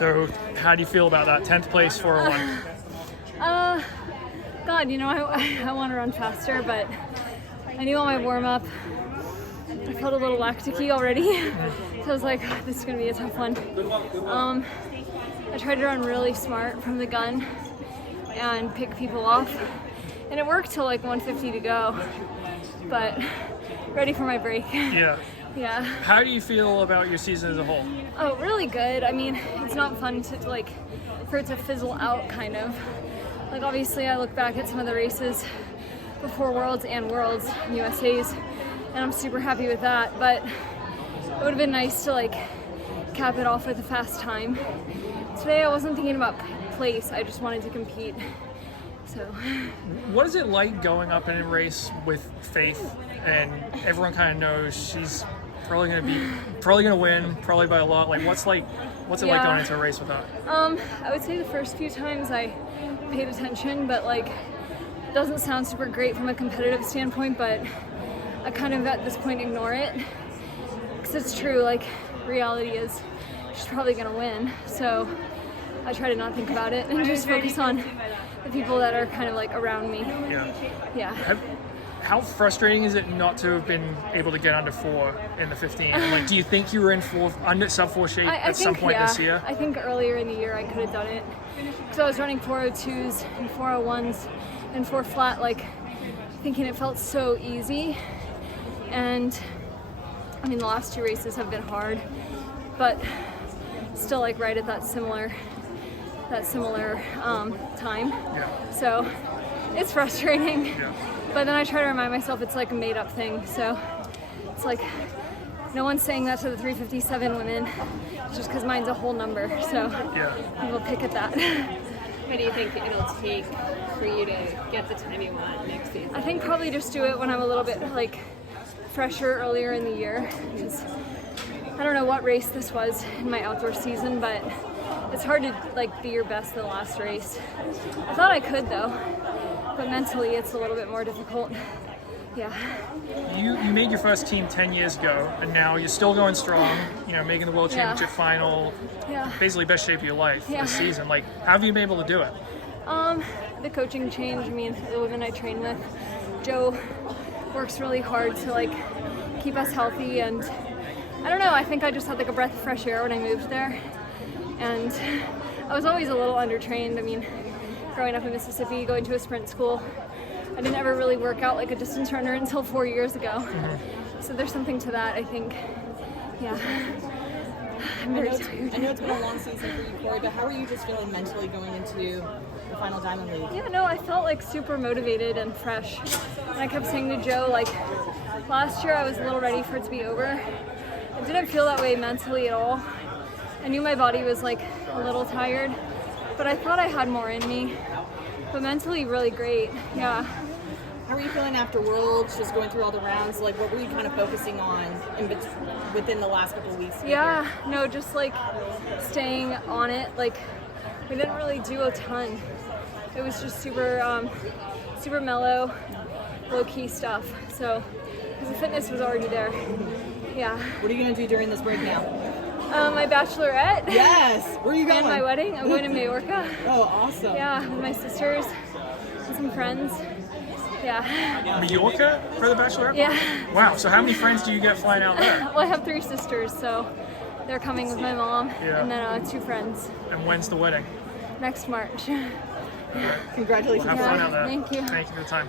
So how do you feel about that 10th place 401? God, I want to run faster, but I knew on my warm-up I felt a little lactic-y already. So I was like, this is going to be a tough one. I tried to run really smart from the gun and pick people off. And it worked till like 150 to go. But ready for my break. Yeah. Yeah. How do you feel about your season as a whole? Oh, really good. I mean, it's not fun to for it to fizzle out, kind of. Like, obviously I look back at some of the races before Worlds and USA's, and I'm super happy with that, but it would have been nice to cap it off with a fast time. Today I wasn't thinking about place, I just wanted to compete. So, what is it like going up in a race with Faith, and everyone kind of knows she's probably going to win, probably by a lot? Like, what's it like going into a race with that? I would say the first few times I paid attention, but it doesn't sound super great from a competitive standpoint, but I kind of at this point ignore it, because it's true. Reality is she's probably going to win, so I try to not think about it and just focus on the people that are kind of around me. Yeah. How frustrating is it not to have been able to get under 4 in the 15? Do you think you were in sub 4 shape at some point this year? I think earlier in the year I could have done it, because I was running 402s and 401s and 4 flat, thinking it felt so easy. And I mean, the last 2 races have been hard, but still right at that similar time. Yeah. So it's frustrating. Yeah. But then I try to remind myself it's a made up thing. So it's no one's saying that to the 357 women, just because mine's a whole number. So people pick at that. What do you think it'll take for you to get the time you want next season? I think probably just do it when I'm a little bit fresher earlier in the year. Because I don't know what race this was in my outdoor season, but it's hard to be your best in the last race. I thought I could though, but mentally it's a little bit more difficult. Yeah. You made your first team 10 years ago, and now you're still going strong, making the World Championship final, basically best shape of your life this season. How have you been able to do it? The coaching change, the women I train with, Joe works really hard to keep us healthy, and I don't know, I think I just had a breath of fresh air when I moved there. And I was always a little undertrained. Growing up in Mississippi, going to a sprint school, I didn't ever really work out like a distance runner until 4 years ago. Mm-hmm. So there's something to that, I think. Yeah. I'm very tired. I know it's been a long season for you, Cory, but how are you just feeling mentally going into the final Diamond League? Yeah, no, I felt super motivated and fresh. And I kept saying to Joe, last year I was a little ready for it to be over. It didn't feel that way mentally at all. I knew my body was a little tired, but I thought I had more in me. But mentally, really great. Yeah. How are you feeling after Worlds? Just going through all the rounds. What were you kind of focusing on within the last couple of weeks? Yeah. No, just staying on it. We didn't really do a ton. It was just super mellow, low key stuff. So, because the fitness was already there. Yeah. What are you gonna do during this break now? My bachelorette. Yes. Where are you going? And my wedding. I'm going to Majorca. Oh, awesome. Yeah, with my sisters and some friends. Yeah. Majorca for the bachelorette? Yeah. Wow. So how many friends do you get flying out there? Well, I have 3 sisters, so they're coming with my mom, and then 2 friends. And when's the wedding? Next March. Congratulations. Have fun out there. Thank you. Thank you for the time.